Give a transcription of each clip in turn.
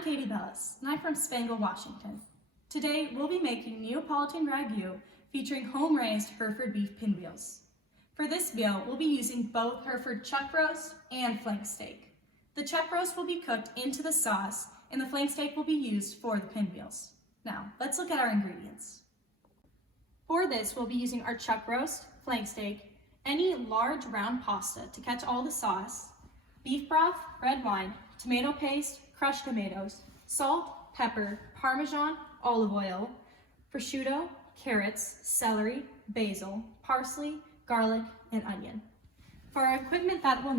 I'm Katie Bellis, and I'm from Spangle, Washington. Today, we'll be making Neapolitan ragu featuring home-raised Hereford beef pinwheels. For this meal, we'll be using both Hereford chuck roast and flank steak. The chuck roast will be cooked into the sauce, and the flank steak will be used for the pinwheels. Now, let's look at our ingredients. For this, we'll be using our chuck roast, flank steak, any large round pasta to catch all the sauce, beef broth, red wine, tomato paste, crushed tomatoes, salt, pepper, Parmesan, olive oil, prosciutto, carrots, celery, basil, parsley, garlic, and onion. For our equipment that we'll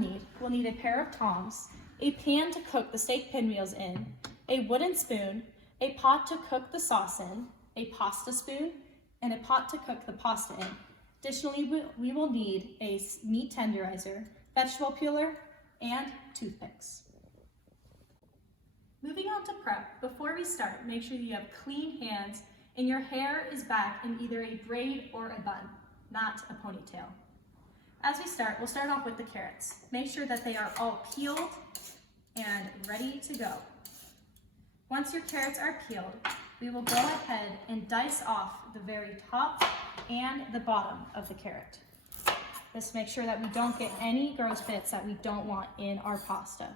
need a pair of tongs, a pan to cook the steak pinwheels in, a wooden spoon, a pot to cook the sauce in, a pasta spoon, and a pot to cook the pasta in. Additionally, we will need a meat tenderizer, vegetable peeler, and toothpicks. Moving on to prep, before we start, make sure you have clean hands and your hair is back in either a braid or a bun, not a ponytail. As we start, we'll start off with the carrots. Make sure that they are all peeled and ready to go. Once your carrots are peeled, we will go ahead and dice off the very top and the bottom of the carrot. Just make sure that we don't get any gross bits that we don't want in our pasta.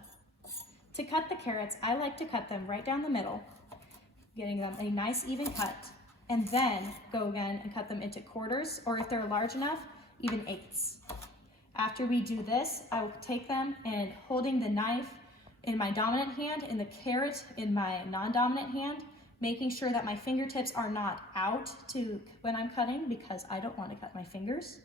To cut the carrots, I like to cut them right down the middle, getting them a nice even cut, and then go again and cut them into quarters, or if they're large enough, even eighths. After we do this, I will take them and holding the knife in my dominant hand and the carrot in my non-dominant hand, making sure that my fingertips are not out when I'm cutting, because I don't want to cut my fingers.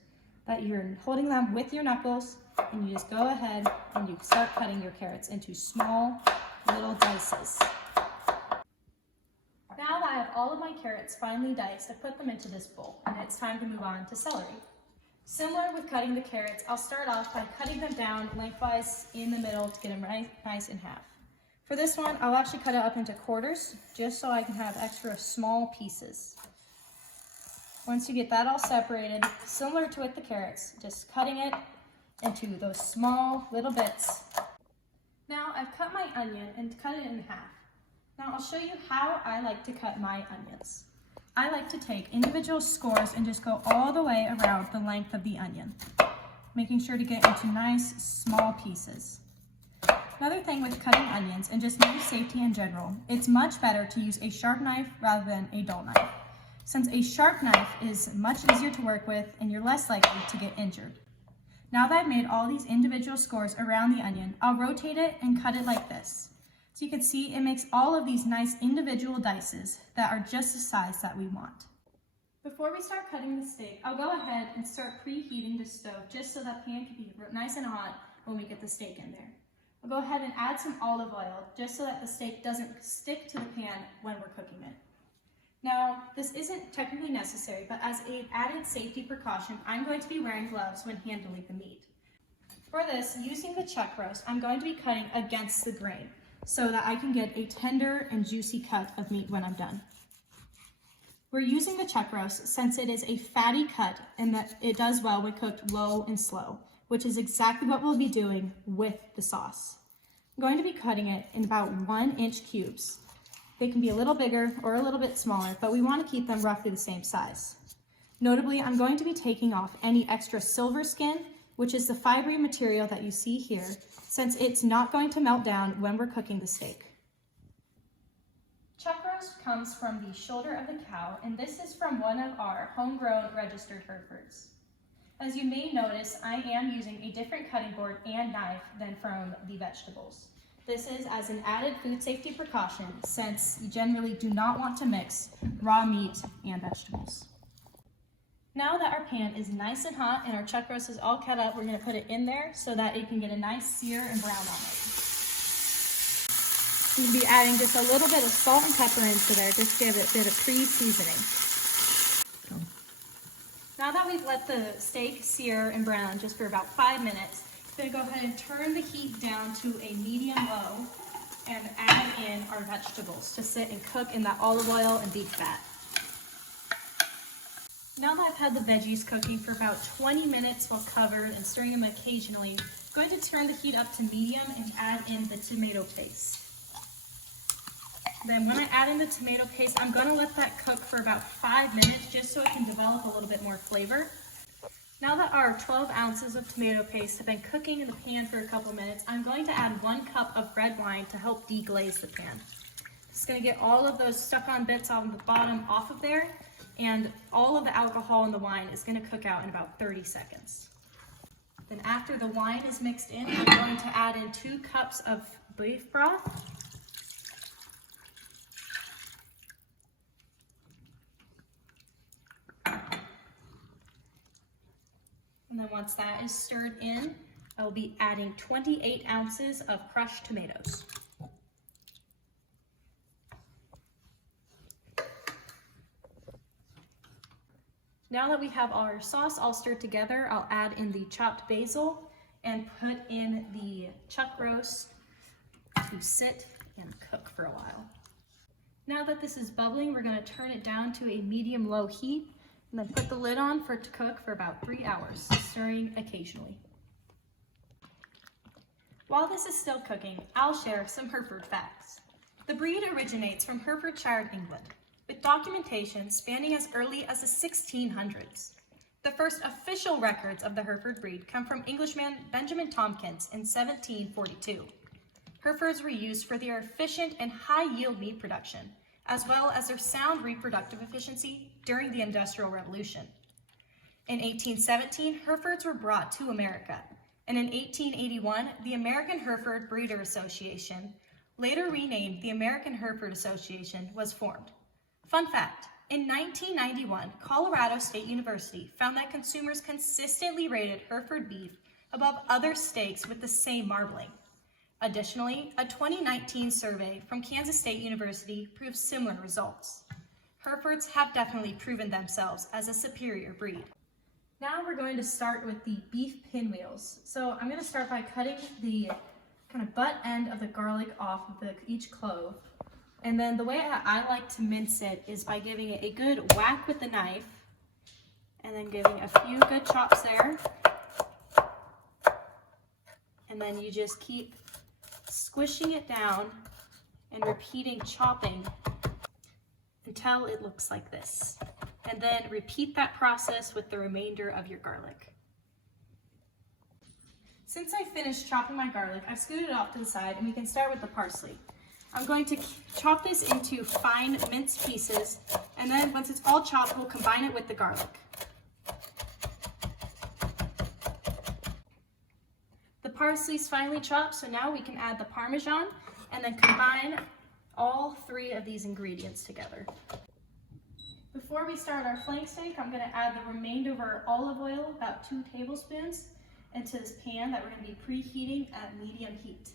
But you're holding them with your knuckles, and you just go ahead and you start cutting your carrots into small little dices. Now that I have all of my carrots finely diced, I put them into this bowl, and it's time to move on to celery. Similar with cutting the carrots, I'll start off by cutting them down lengthwise in the middle to get them nice in half. For this one, I'll actually cut it up into quarters, just so I can have extra small pieces. Once you get that all separated, similar to with the carrots, just cutting it into those small little bits. Now I've cut my onion and cut it in half. Now I'll show you how I like to cut my onions. I like to take individual scores and just go all the way around the length of the onion, making sure to get into nice small pieces. Another thing with cutting onions and just knife safety in general, it's much better to use a sharp knife rather than a dull knife, since a sharp knife is much easier to work with and you're less likely to get injured. Now that I've made all these individual scores around the onion, I'll rotate it and cut it like this. So you can see it makes all of these nice individual dices that are just the size that we want. Before we start cutting the steak, I'll go ahead and start preheating the stove just so that pan can be nice and hot when we get the steak in there. I'll go ahead and add some olive oil just so that the steak doesn't stick to the pan when we're cooking it. Now, this isn't technically necessary, but as an added safety precaution, I'm going to be wearing gloves when handling the meat. For this, using the chuck roast, I'm going to be cutting against the grain so that I can get a tender and juicy cut of meat when I'm done. We're using the chuck roast since it is a fatty cut and that it does well when cooked low and slow, which is exactly what we'll be doing with the sauce. I'm going to be cutting it in about 1-inch cubes. They can be a little bigger or a little bit smaller, but we want to keep them roughly the same size. Notably, I'm going to be taking off any extra silver skin, which is the fibery material that you see here, since it's not going to melt down when we're cooking the steak. Chuck roast comes from the shoulder of the cow, and this is from one of our homegrown registered Herefords. As you may notice, I am using a different cutting board and knife than from the vegetables. This is as an added food safety precaution since you generally do not want to mix raw meat and vegetables. Now that our pan is nice and hot and our chuck roast is all cut up, we're going to put it in there so that it can get a nice sear and brown on it. We'll be adding just a little bit of salt and pepper into there just to give it a bit of pre-seasoning. Now that we've let the steak sear and brown just for about 5 minutes, I'm going to go ahead and turn the heat down to a medium-low and add in our vegetables to sit and cook in that olive oil and beef fat. Now that I've had the veggies cooking for about 20 minutes while covered and stirring them occasionally, I'm going to turn the heat up to medium and add in the tomato paste. Then when I add in the tomato paste, I'm gonna let that cook for about 5 minutes just so it can develop a little bit more flavor. Now that our 12 ounces of tomato paste have been cooking in the pan for a couple minutes, I'm going to add 1 cup of red wine to help deglaze the pan. It's gonna get all of those stuck-on bits on the bottom off of there, and all of the alcohol in the wine is gonna cook out in about 30 seconds. Then after the wine is mixed in, I'm going to add in 2 cups of beef broth. And then once that is stirred in, I will be adding 28 ounces of crushed tomatoes. Now that we have our sauce all stirred together, I'll add in the chopped basil and put in the chuck roast to sit and cook for a while. Now that this is bubbling, we're going to turn it down to a medium-low heat and then put the lid on for it to cook for about 3 hours, stirring occasionally. While this is still cooking, I'll share some Hereford facts. The breed originates from Herefordshire, England, with documentation spanning as early as the 1600s. The first official records of the Hereford breed come from Englishman Benjamin Tompkins in 1742. Herefords were used for their efficient and high-yield meat production, as well as their sound reproductive efficiency during the Industrial Revolution. In 1817, Herefords were brought to America, and in 1881, the American Hereford Breeder Association, later renamed the American Hereford Association, was formed. Fun fact, in 1991, Colorado State University found that consumers consistently rated Hereford beef above other steaks with the same marbling. Additionally, a 2019 survey from Kansas State University proved similar results. Herefords have definitely proven themselves as a superior breed. Now we're going to start with the beef pinwheels. So I'm going to start by cutting the kind of butt end of the garlic off of each clove. And then the way I like to mince it is by giving it a good whack with the knife and then giving a few good chops there. And then you just keep squishing it down and repeating chopping until it looks like this. And then repeat that process with the remainder of your garlic. Since I finished chopping my garlic, I've scooted it off to the side and we can start with the parsley. I'm going to chop this into fine minced pieces, and then once it's all chopped, we'll combine it with the garlic. The parsley's finely chopped, so now we can add the Parmesan and then combine all 3 of these ingredients together. Before we start our flank steak, I'm going to add the remainder of our olive oil, about 2 tablespoons, into this pan that we're going to be preheating at medium heat.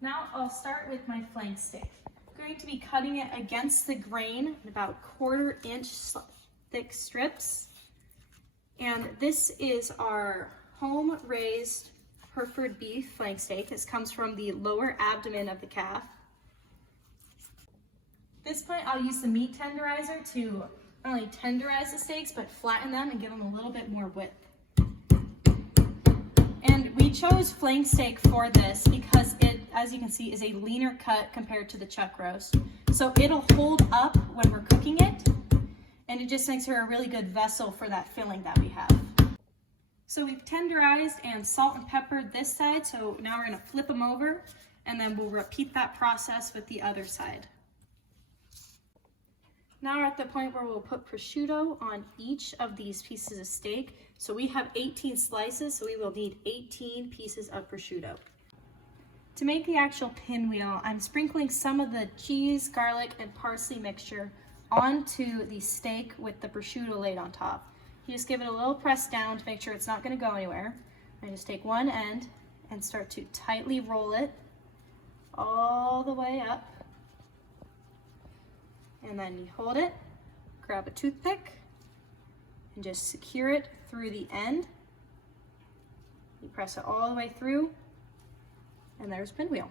Now I'll start with my flank steak. I'm going to be cutting it against the grain in about 1/4 inch thick strips. And this is our home raised Hereford beef flank steak. This comes from the lower abdomen of the calf. At this point, I'll use the meat tenderizer to not only tenderize the steaks, but flatten them and give them a little bit more width. And we chose flank steak for this because it, as you can see, is a leaner cut compared to the chuck roast. So it'll hold up when we're cooking it, and it just makes her a really good vessel for that filling that we have. So we've tenderized and salt and peppered this side, so now we're gonna flip them over, and then we'll repeat that process with the other side. Now we're at the point where we'll put prosciutto on each of these pieces of steak. So we have 18 slices, so we will need 18 pieces of prosciutto. To make the actual pinwheel, I'm sprinkling some of the cheese, garlic, and parsley mixture onto the steak with the prosciutto laid on top. You just give it a little press down to make sure it's not going to go anywhere. I just take one end and start to tightly roll it all the way up. And then you hold it, grab a toothpick, and just secure it through the end. You press it all the way through, and there's pinwheel.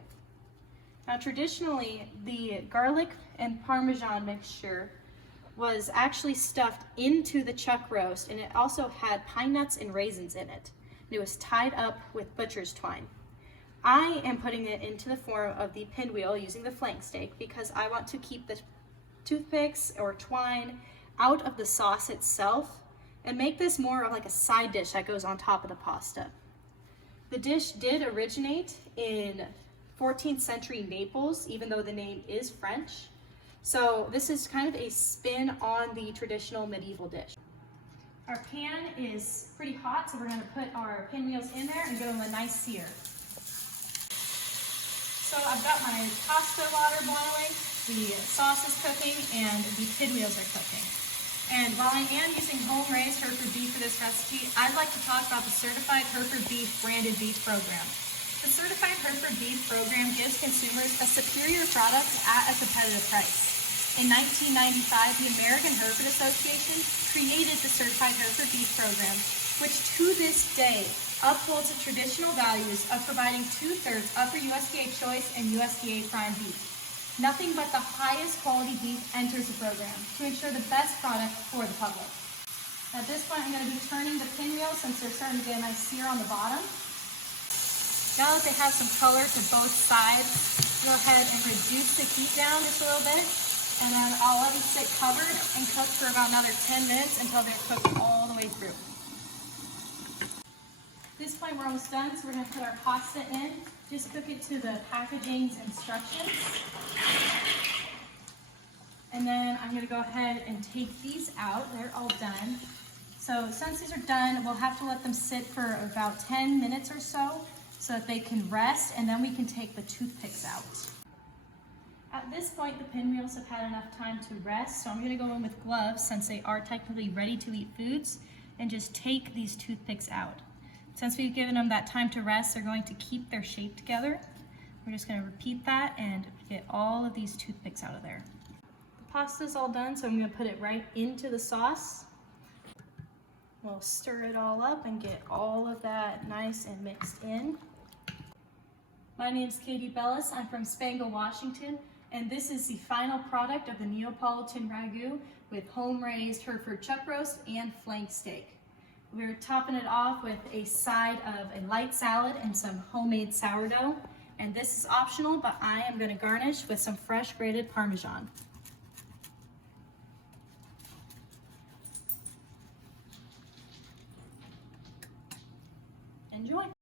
Now traditionally, the garlic and Parmesan mixture was actually stuffed into the chuck roast, and it also had pine nuts and raisins in it. And it was tied up with butcher's twine. I am putting it into the form of the pinwheel using the flank steak because I want to keep the toothpicks or twine out of the sauce itself and make this more of like a side dish that goes on top of the pasta. The dish did originate in 14th century Naples, even though the name is French. So this is kind of a spin on the traditional medieval dish. Our pan is pretty hot, so we're going to put our pinwheels in there and give them a nice sear. So I've got my pasta water boiling, the sauce is cooking, and the pinwheels are cooking. And while I am using home-raised Hereford beef for this recipe, I'd like to talk about the Certified Hereford Beef Branded Beef Program. The Certified Hereford Beef Program gives consumers a superior product at a competitive price. In 1995, the American Hereford Association created the Certified Hereford Beef Program, which to this day upholds the traditional values of providing 2/3 upper USDA choice and USDA prime beef. Nothing but the highest quality beef enters the program to ensure the best product for the public. At this point, I'm going to be turning the pinwheel since they're starting to get a nice sear on the bottom. Now that they have some color to both sides, go ahead and reduce the heat down just a little bit, and then I'll let them sit covered and cook for about another 10 minutes until they're cooked all the way through. At this point, we're almost done, so we're going to put our pasta in. Just cook it to the packaging's instructions. And then I'm going to go ahead and take these out. They're all done. So since these are done, we'll have to let them sit for about 10 minutes or so that they can rest, and then we can take the toothpicks out. At this point, the pinwheels have had enough time to rest, so I'm going to go in with gloves since they are technically ready to eat foods, and just take these toothpicks out. Since we've given them that time to rest, they're going to keep their shape together. We're just going to repeat that and get all of these toothpicks out of there. The pasta's all done, so I'm going to put it right into the sauce. We'll stir it all up and get all of that nice and mixed in. My name's Katie Bellis. I'm from Spangle, Washington, and this is the final product of the Neapolitan ragu with home-raised Hereford chuck roast and flank steak. We're topping it off with a side of a light salad and some homemade sourdough. And this is optional, but I am going to garnish with some fresh grated Parmesan. Enjoy.